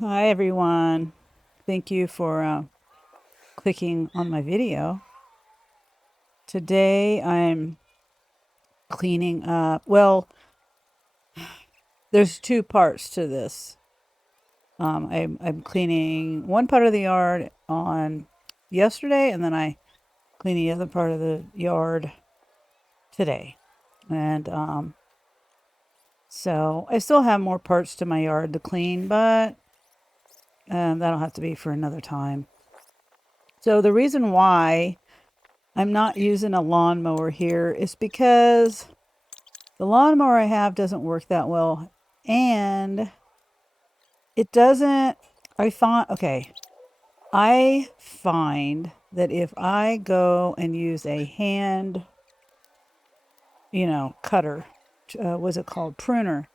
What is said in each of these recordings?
Hi, everyone. Thank you for clicking on my video. Today I'm cleaning up. Well, there's two parts to this. I'm cleaning one part of the yard on yesterday, and then I clean the other part of the yard today. And so I still have more parts to my yard to clean, but that'll have to be for another time. So the reason why I'm not using a lawnmower here is because the lawnmower I have doesn't work that well. And it doesn't, I find that if I go and use a hand, cutter, what's it called? Pruner,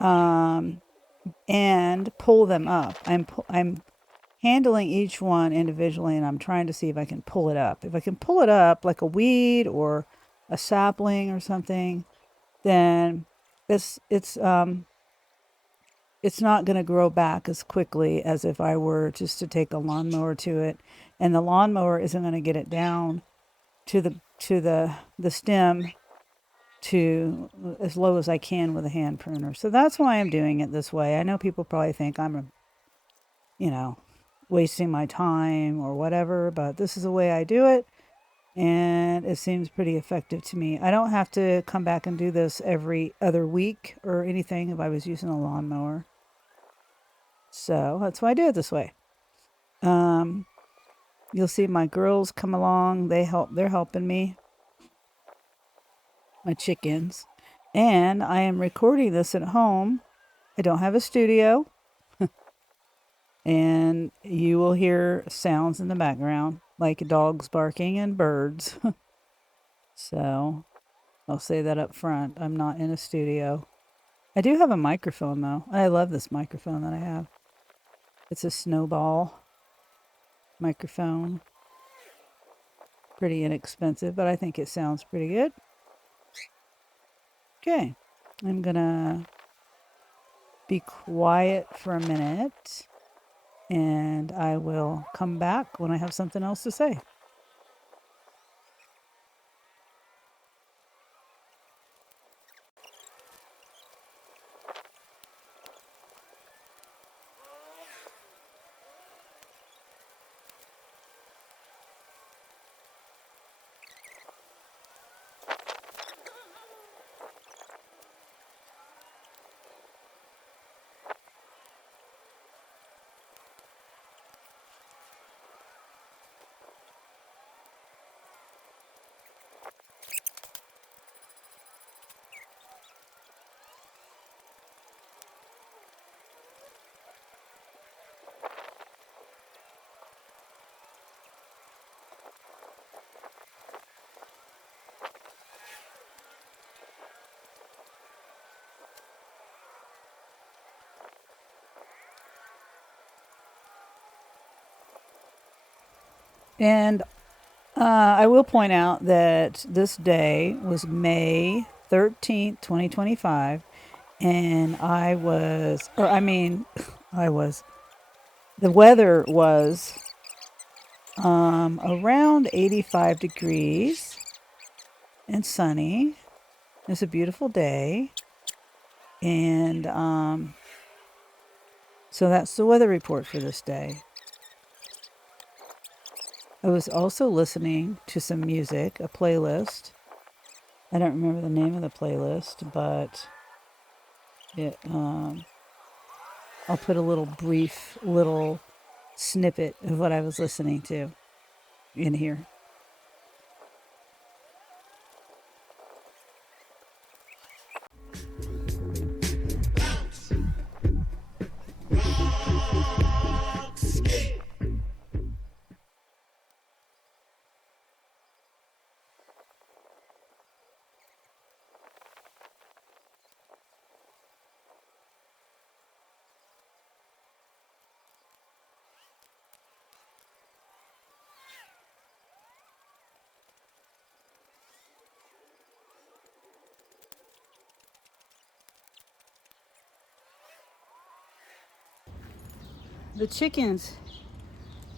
um, and pull them up, I'm handling each one individually and I'm trying to see if I can pull it up. If I can pull it up like a weed or a sapling or something, then it's not going to grow back as quickly as if I were just to take a lawnmower to it, and the lawnmower isn't going to get it down to the stem to as low as I can with a hand pruner. So that's why I'm doing it this way. I know people probably think I'm, you know, wasting my time or whatever, but this is the way I do it. And it seems pretty effective to me. I don't have to come back and do this every other week or anything if I was using a lawnmower. So that's why I do it this way. Um, you'll see my girls come along. They're helping me, my chickens. And I am recording this at home. I don't have a studio. And you will hear sounds in the background, like dogs barking and birds. So I'll say that up front. I'm not in a studio. I do have a microphone, though. I love this microphone that I have. It's a snowball microphone. Pretty inexpensive, but I think it sounds pretty good. Okay, I'm gonna be quiet for a minute and I will come back when I have something else to say. And I will point out that this day was May 13th, 2025. And I was, the weather was around 85 degrees and sunny. It's a beautiful day. And so that's the weather report for this day. I was also listening to some music, a playlist. I don't remember the name of the playlist, but it I'll put a little brief little snippet of what I was listening to in here. The chickens.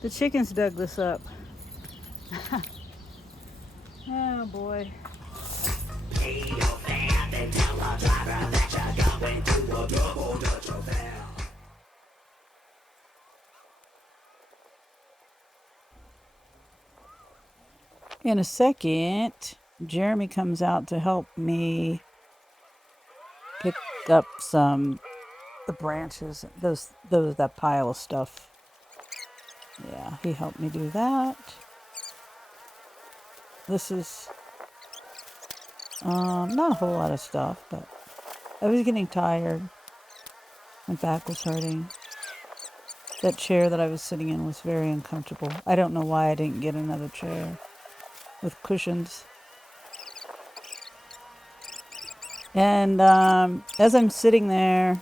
The chickens dug this up. Oh boy. In a second, Jeremy comes out to help me pick up the branches, that pile of stuff. Yeah, he helped me do that. This is not a whole lot of stuff, but I was getting tired. My back was hurting. That chair that I was sitting in was very uncomfortable. I don't know why I didn't get another chair with cushions. And as I'm sitting there,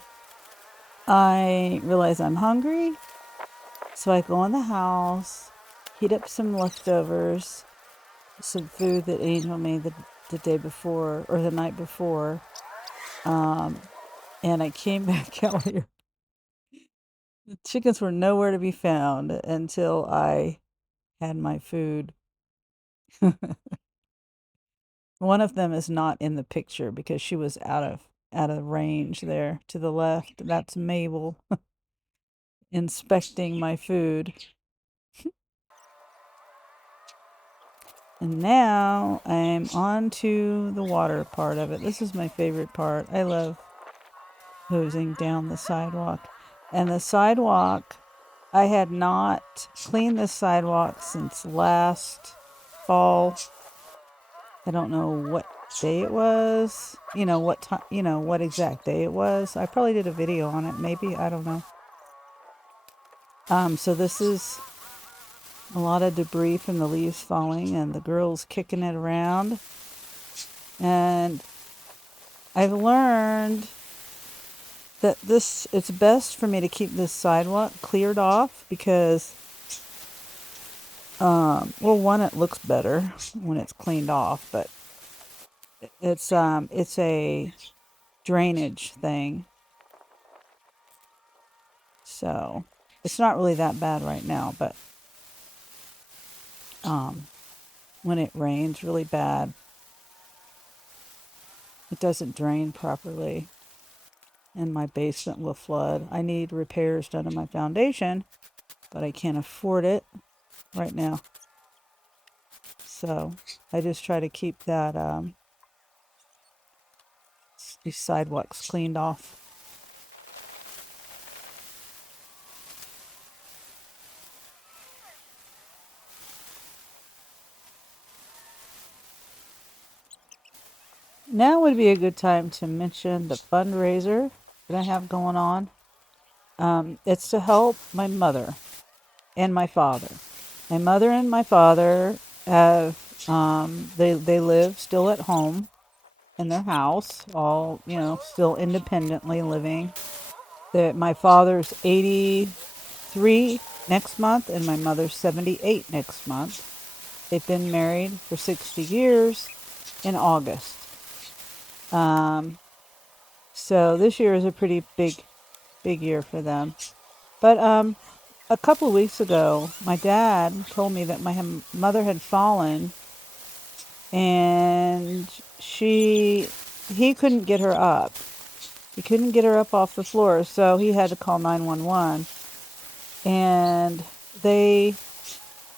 I realize I'm hungry. So I go in the house, heat up some leftovers, some food that Angel made the day before or the night before. And I came back out here. The chickens were nowhere to be found until I had my food. One of them is not in the picture because she was out of range there to the left. That's Mabel inspecting my food. And now I'm on to the water part of it. This is my favorite part. I love hosing down the sidewalk. And the sidewalk, I had not cleaned the sidewalk since last fall. I don't know what day it was, what time, what exact day it was. I probably did a video on it, maybe, I don't know. So this is a lot of debris from the leaves falling and the girls kicking it around. And I've learned that it's best for me to keep this sidewalk cleared off because, well, one, it looks better when it's cleaned off, but it's a drainage thing. So it's not really that bad right now, but when it rains really bad, it doesn't drain properly and my basement will flood. I need repairs done to my foundation, but I can't afford it right now. So I just try to keep that these sidewalks cleaned off. Now would be a good time to mention the fundraiser that I have going on. It's to help my mother and my father. My mother and my father have they live still at home in their house, all still independently living. My father's 83 next month, and my mother's 78 next month. They've been married for 60 years in August. So this year is a pretty big year for them. But a couple of weeks ago, my dad told me that my mother had fallen, and he couldn't get her up. He couldn't get her up off the floor, so he had to call 911. And they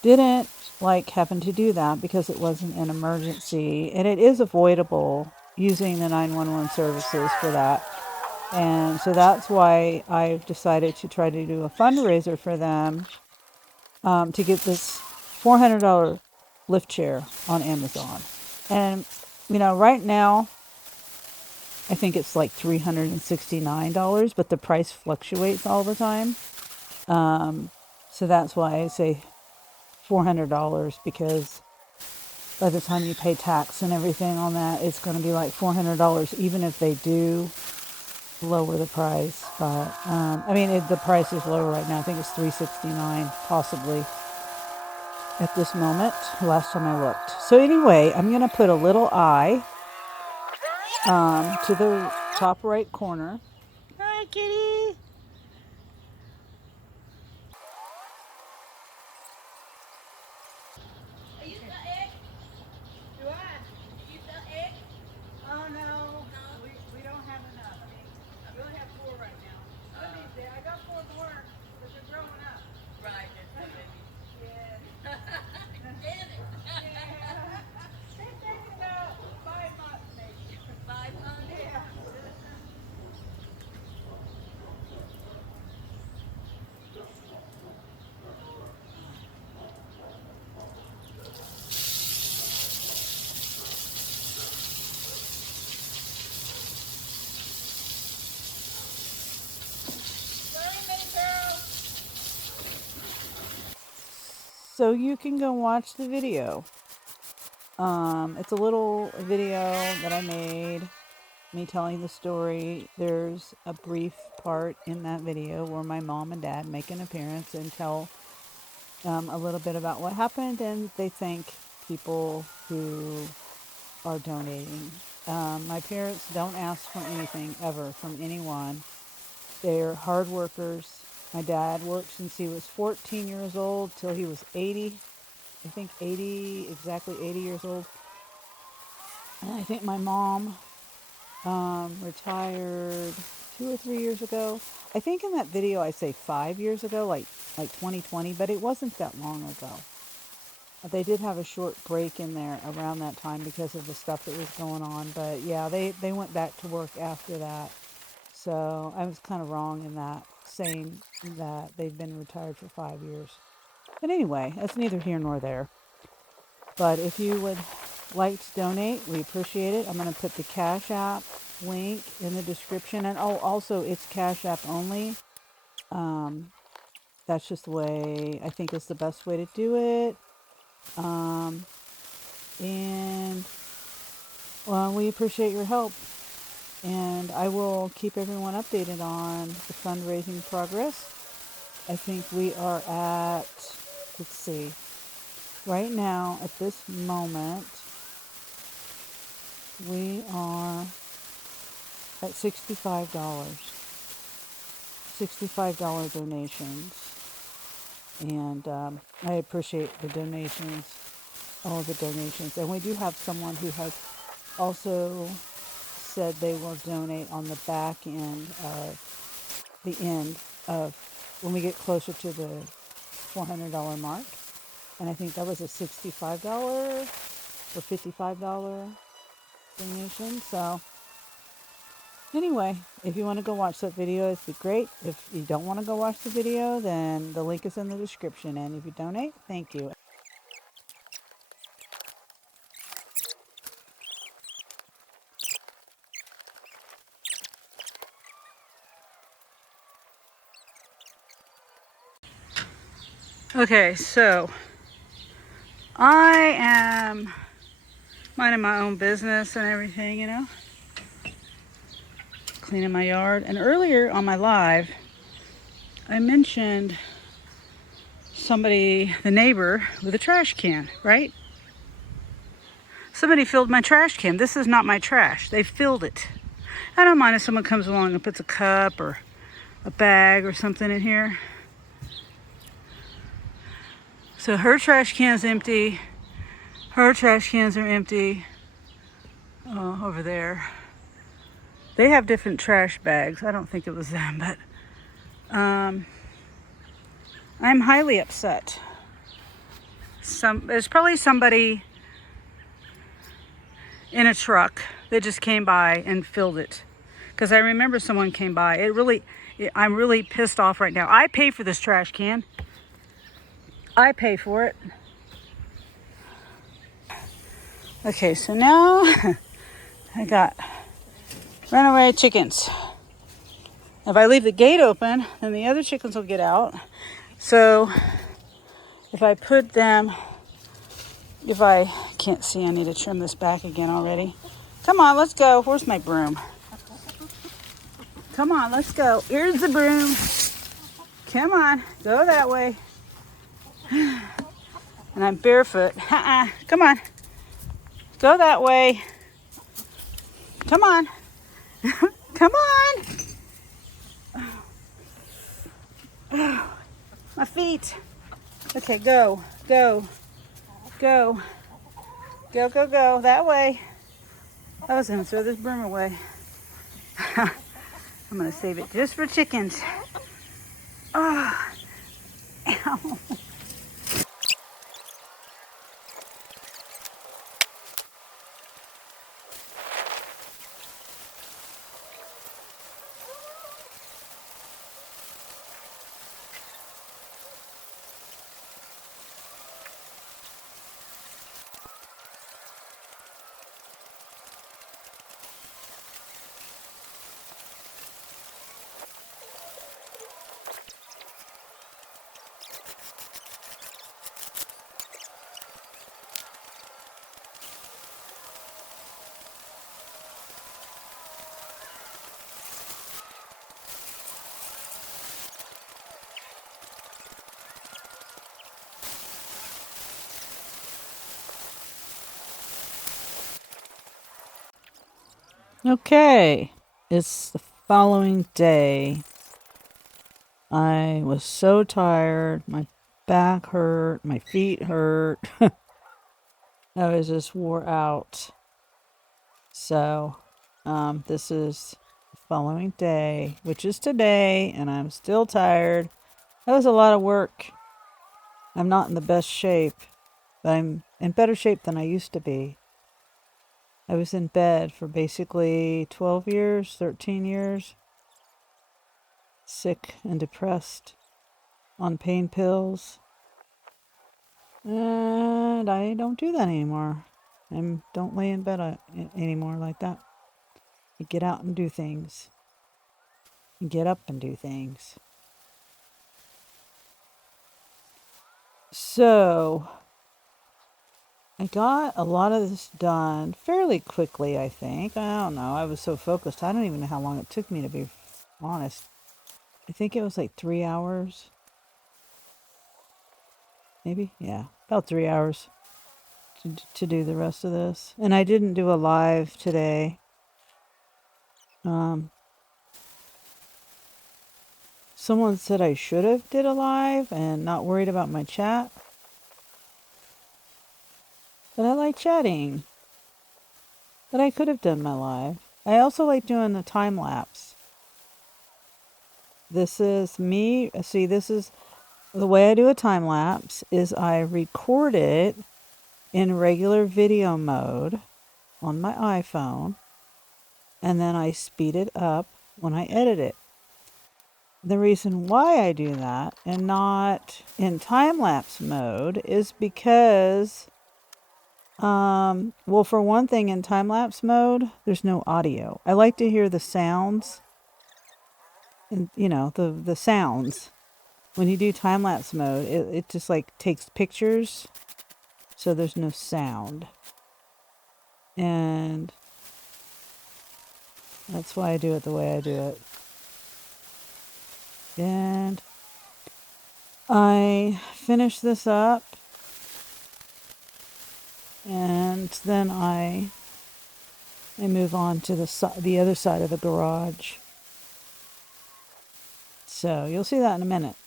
didn't happen to do that because it wasn't an emergency, and it is avoidable using the 911 services for that. And so that's why I've decided to try to do a fundraiser for them to get this $400 lift chair on Amazon. And, right now, I think it's like $369, but the price fluctuates all the time. So that's why I say $400, because by the time you pay tax and everything on that, it's going to be like $400, even if they do lower the price. But the price is lower right now. I think it's $369 possibly at this moment, last time I looked. So anyway, I'm going to put a little eye to the top right corner. Hi, kitty. so you can go watch the video. It's a little video that I made, me telling the story. There's a brief part in that video where my mom and dad make an appearance and tell a little bit about what happened, and they thank people who are donating. My parents don't ask for anything ever from anyone. They're hard workers. My dad worked since he was 14 years old till he was 80. I think 80, exactly 80 years old. And I think my mom retired 2 or 3 years ago. I think in that video I say 5 years ago, like 2020, but it wasn't that long ago. They did have a short break in there around that time because of the stuff that was going on. But yeah, they went back to work after that. So I was kind of wrong in that, saying that they've been retired for 5 years. But anyway, that's neither here nor there. But if you would like to donate, we appreciate it. I'm going to put the Cash App link in the description. And also it's Cash App only. That's just the way I think is the best way to do it. And well, we appreciate your help. And I will keep everyone updated on the fundraising progress. I think we are at, let's see, right now at this moment, we are at $65. $65 donations. And I appreciate the donations, all the donations. And we do have someone who has also said they will donate on the back end of when we get closer to the $400 mark. And I think that was a $65 or $55 donation. So anyway, if you want to go watch that video, it'd be great. If you don't want to go watch the video, then the link is in the description. And if you donate, thank you. Okay, so I am minding my own business and everything, cleaning my yard. And earlier on my live, I mentioned somebody, the neighbor, with a trash can, right? Somebody filled my trash can. This is not my trash. They filled it. I don't mind if someone comes along and puts a cup or a bag or something in here. So her trash can's empty. Her trash cans are empty. Oh, over there. They have different trash bags. I don't think it was them, but I'm highly upset. There's probably somebody in a truck that just came by and filled it. Because I remember someone came by. I'm really pissed off right now. I pay for this trash can. I pay for it. Okay, so now I got runaway chickens. If I leave the gate open, then the other chickens will get out. So if I put them, if I can't see, I need to trim this back again already. Come on, let's go. Where's my broom? Come on, let's go. Here's the broom. Come on, go that way. And I'm barefoot. Come on. Go that way. Come on. Come on. My feet. Okay, go. Go. Go. Go, go, go. That way. I was going to throw this broom away. I'm going to save it just for chickens. Oh. Ow. Okay, it's the following day. I was so tired. My back hurt. My feet hurt. I was just wore out. So, this is the following day, which is today, and I'm still tired. That was a lot of work. I'm not in the best shape, but I'm in better shape than I used to be. I was in bed for basically 12 years, 13 years, sick and depressed, on pain pills. And I don't do that anymore. I don't lay in bed anymore like that. You get out and do things. You get up and do things. So, I got a lot of this done fairly quickly, I think. I don't know. I was so focused. I don't even know how long it took me, to be honest. I think it was like 3 hours. Maybe? Yeah. About 3 hours to do the rest of this. And I didn't do a live today. Someone said I should have did a live and not worried about my chat. But I like chatting. But I could have done my live. I also like doing the time lapse. This is me. See, this is the way I do a time lapse is I record it in regular video mode on my iPhone, and then I speed it up when I edit it. The reason why I do that and not in time-lapse mode is because, well, for one thing, in time-lapse mode, there's no audio. I like to hear the sounds, and the sounds. When you do time-lapse mode, it just like takes pictures, so there's no sound. And that's why I do it the way I do it. And I finish this up, and then I move on to the other side of the garage. So you'll see that in a minute.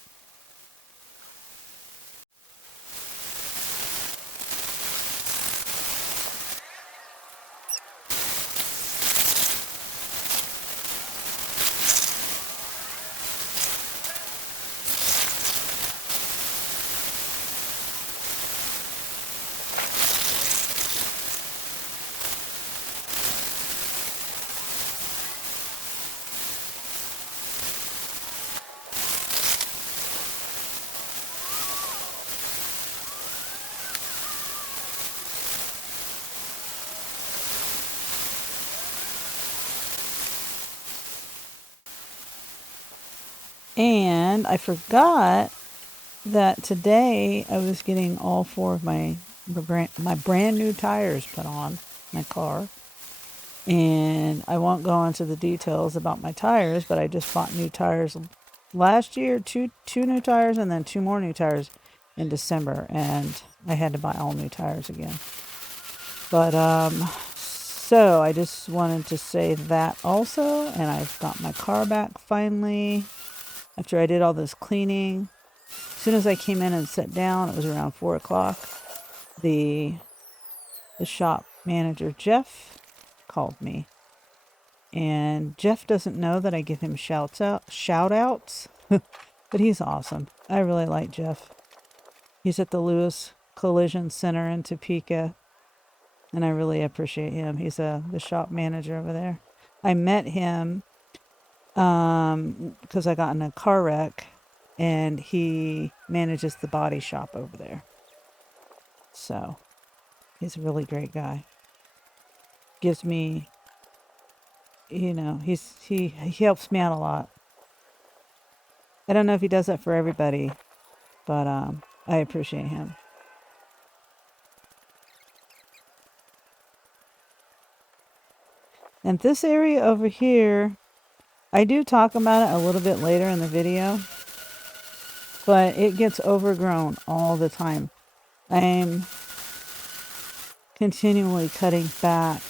And I forgot that today I was getting all four of my brand new tires put on my car. And I won't go into the details about my tires, but I just bought new tires last year, two new tires, and then two more new tires in December, and I had to buy all new tires again. But so I just wanted to say that also, and I've got my car back finally after I did all this cleaning. As soon as I came in and sat down, it was around 4 o'clock. The shop manager, Jeff, called me. And Jeff doesn't know that I give him shout outs, but he's awesome. I really like Jeff. He's at the Lewis Collision Center in Topeka, and I really appreciate him. He's the shop manager over there. I met him because I got in a car wreck, and he manages the body shop over there. So he's a really great guy. Gives me, he helps me out a lot. I don't know if he does that for everybody, but I appreciate him. And this area over here, I do talk about it a little bit later in the video, but it gets overgrown all the time. I'm continually cutting back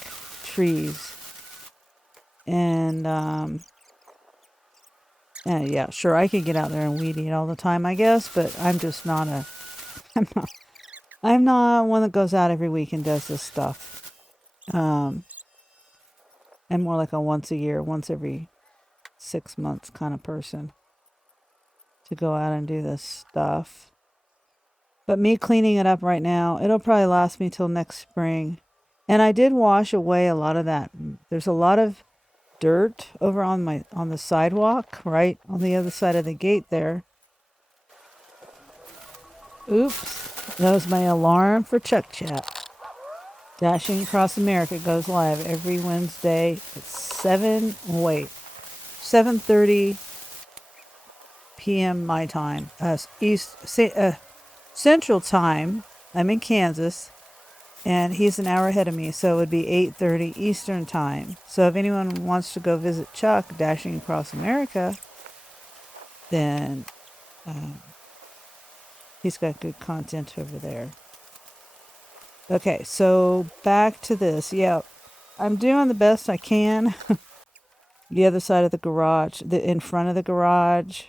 trees And yeah, sure, I could get out there and weed eat all the time, I guess, but I'm just not a, I'm not, I'm not one that goes out every week and does this stuff. I'm more like a once a year, once every 6 months kind of person to go out and do this stuff. But me cleaning it up right now, it'll probably last me till next spring. And I did wash away a lot of that. There's a lot of dirt over on the sidewalk, right on the other side of the gate there. Oops, that was my alarm for Chuck Chat. Dashing Across America goes live every Wednesday at 7:30 p.m. my time, Central Time. I'm in Kansas, and he's an hour ahead of me, so it would be 8:30 Eastern Time. So if anyone wants to go visit Chuck, Dashing Across America, then he's got good content over there. Okay, so back to this. Yeah, I'm doing the best I can. The other side of the garage, in front of the garage,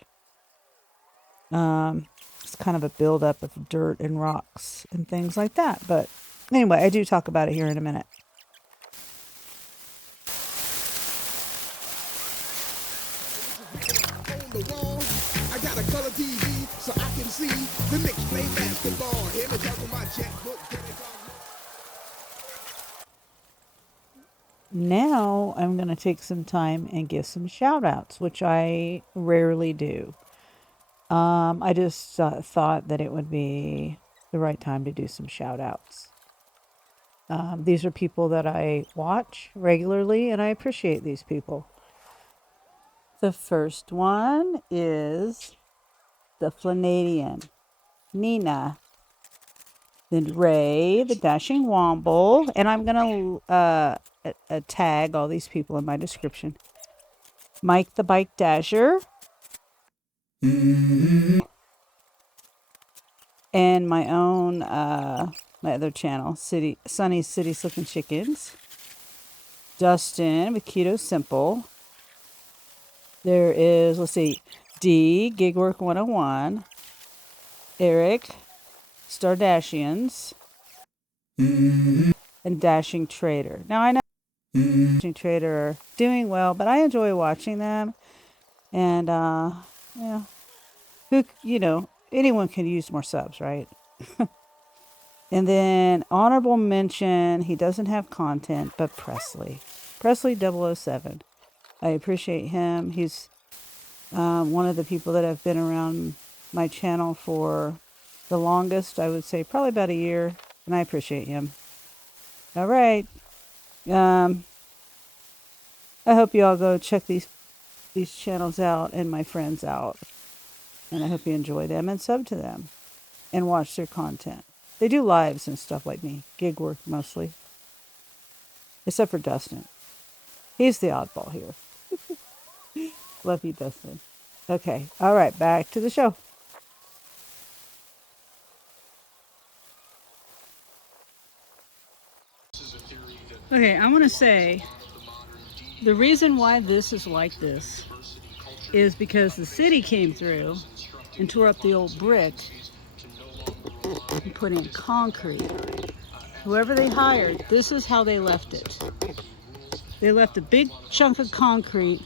it's kind of a buildup of dirt and rocks and things like that. But anyway, I do talk about it here in a minute. On the wall, I got a color TV so I can see the Knicks play basketball. Here to talk my checkbook. Now I'm going to take some time and give some shout outs, which I rarely do. I just thought that it would be the right time to do some shout outs. These are people that I watch regularly, and I appreciate these people. The first one is the Flanadian, Nina, then Ray, the Dashing Womble, and I'm going to tag all these people in my description. Mike the Bike Dasher, and my own, my other channel, Sunny's City Slippin' Chickens, Dustin with Keto Simple. There is, let's see, D, Gigwork 101, Eric, Stardashians, and Dashing Trader. Now I know Dashing Trader are doing well, but I enjoy watching them. And yeah, anyone can use more subs, right? And then honorable mention, he doesn't have content, but Presley 007. I appreciate him. He's one of the people that have been around my channel for the longest, I would say probably about a year, and I appreciate him. All right. I hope you all go check these channels out and my friends out. And I hope you enjoy them and sub to them and watch their content. They do lives and stuff like me. Gig work mostly. Except for Dustin. He's the oddball here. Love you, Dustin. Okay. All right. Back to the show. Okay. I want to say the reason why this is like this is because the city came through and tore up the old brick and put in concrete. Whoever they hired, this is how they left it. They left a big chunk of concrete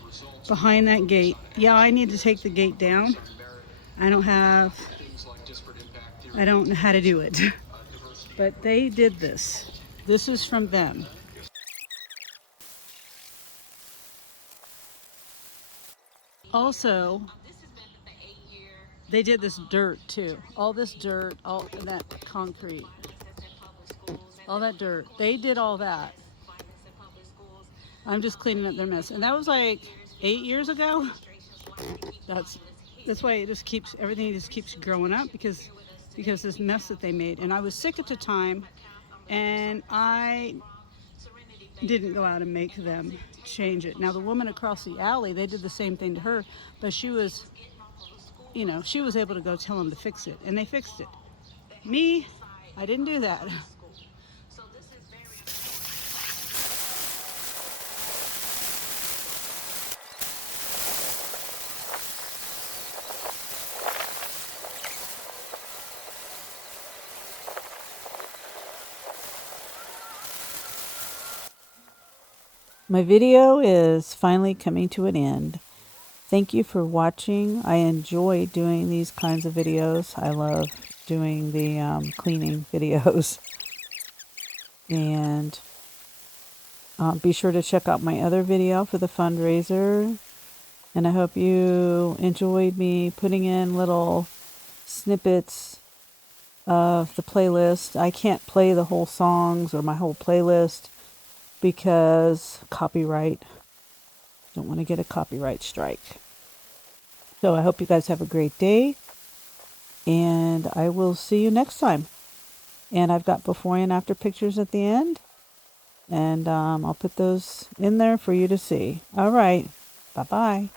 behind that gate. Yeah, I need to take the gate down. I don't know how to do it. But they did this. This is from them. Also, they did this dirt too. All this dirt, all that concrete, all that dirt. They did all that. I'm just cleaning up their mess. And that was like 8 years ago. That's why everything just keeps growing up because this mess that they made. And I was sick at the time, and I didn't go out and make them change it. Now the woman across the alley, they did the same thing to her, but she was able to go tell them to fix it, and they fixed it. Me, I didn't do that. My video is finally coming to an end. Thank you for watching. I enjoy doing these kinds of videos. I love doing the cleaning videos. And be sure to check out my other video for the fundraiser. And I hope you enjoyed me putting in little snippets of the playlist. I can't play the whole songs or my whole playlist because copyright. Don't want to get a copyright strike. So I hope you guys have a great day, and I will see you next time. And I've got before and after pictures at the end, and I'll put those in there for you to see. All right. Bye-bye.